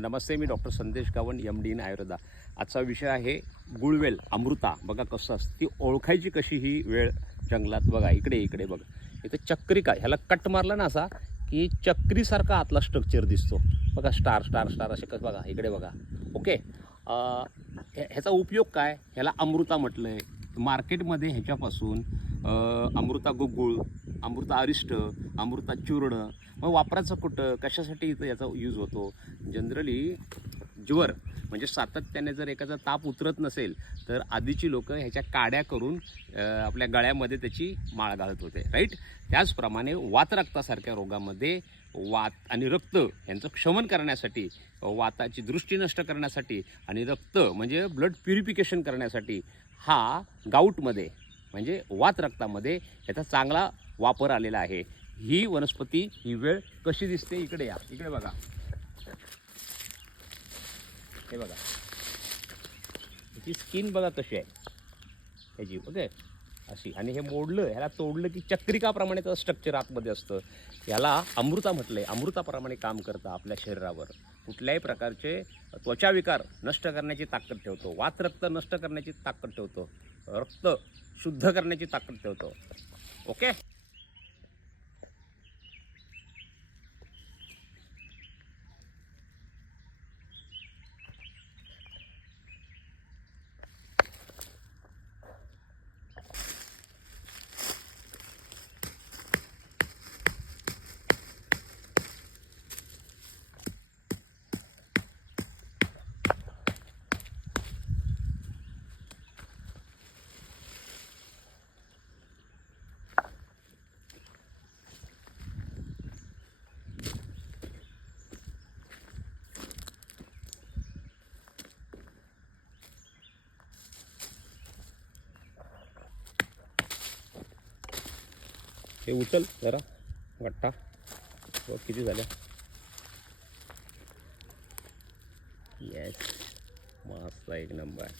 नमस्ते, मी doctor संदेश Gawand, MD in Ayurveda. आजचा विषय आहे गुळवेल अमृता. बघा कसं असतं, ती ओळखायची कशी ही वेळ जंगलात. बघा इकडे बघा, इथं चक्रिका, ह्याला कट मारला ना असा की चक्रीसारखा आतला स्ट्रक्चर दिसतो. बघा स्टार स्टार स्टार असे कसं, बघा इकडे बघा. ओके, ह्याचा उपयोग काय, ह्याला अमृता म्हटलं आहे. मार्केटमध्ये ह्याच्यापासून अमृता गुगुळ, अमृता अरिष्ट, अमृता चूर्ण. मग वापरायचं कुठं, कशासाठी इथं याचा यूज होतो? जनरली ज्वर म्हणजे सातत्याने जर एखादा ताप उतरत नसेल तर आधीची लोकं ह्याच्या काड्या करून आपल्या गळ्यामध्ये त्याची माळ घालत होते, राईट. त्याचप्रमाणे वातरक्तासारख्या रोगामध्ये वात आणि रक्त यांचं क्षमन करण्यासाठी, वाताची दृष्टी नष्ट करण्यासाठी आणि रक्त म्हणजे ब्लड प्युरिफिकेशन करण्यासाठी हा गाऊटमध्ये म्हणजे वात रक्तामध्ये याचा चांगला वापर आलेला आहे. ही वनस्पती, ही वेळ कशी दिसते, इकडे या, इकडे बघा, हे बघा, ह्याची स्किन बघा कशी आहे ह्याची, ओके अशी. आणि हे मोडलं, ह्याला तोडलं की चक्रिकाप्रमाणे त्याचं स्ट्रक्चर आतमध्ये असतं. ह्याला अमृता म्हटलं आहे. अमृताप्रमाणे काम करतं आपल्या शरीरावर. कुठल्याही प्रकारचे त्वचाविकार नष्ट करण्याची ताकद ठेवतो, वातरक्त नष्ट करण्याची ताकद ठेवतो, रक्त शुद्ध करण्याची ताकद ठेवतो. ओके, हे उचल जरा गट्टा. बघ किती झाल्या. येस, मस्त, एक नंबर.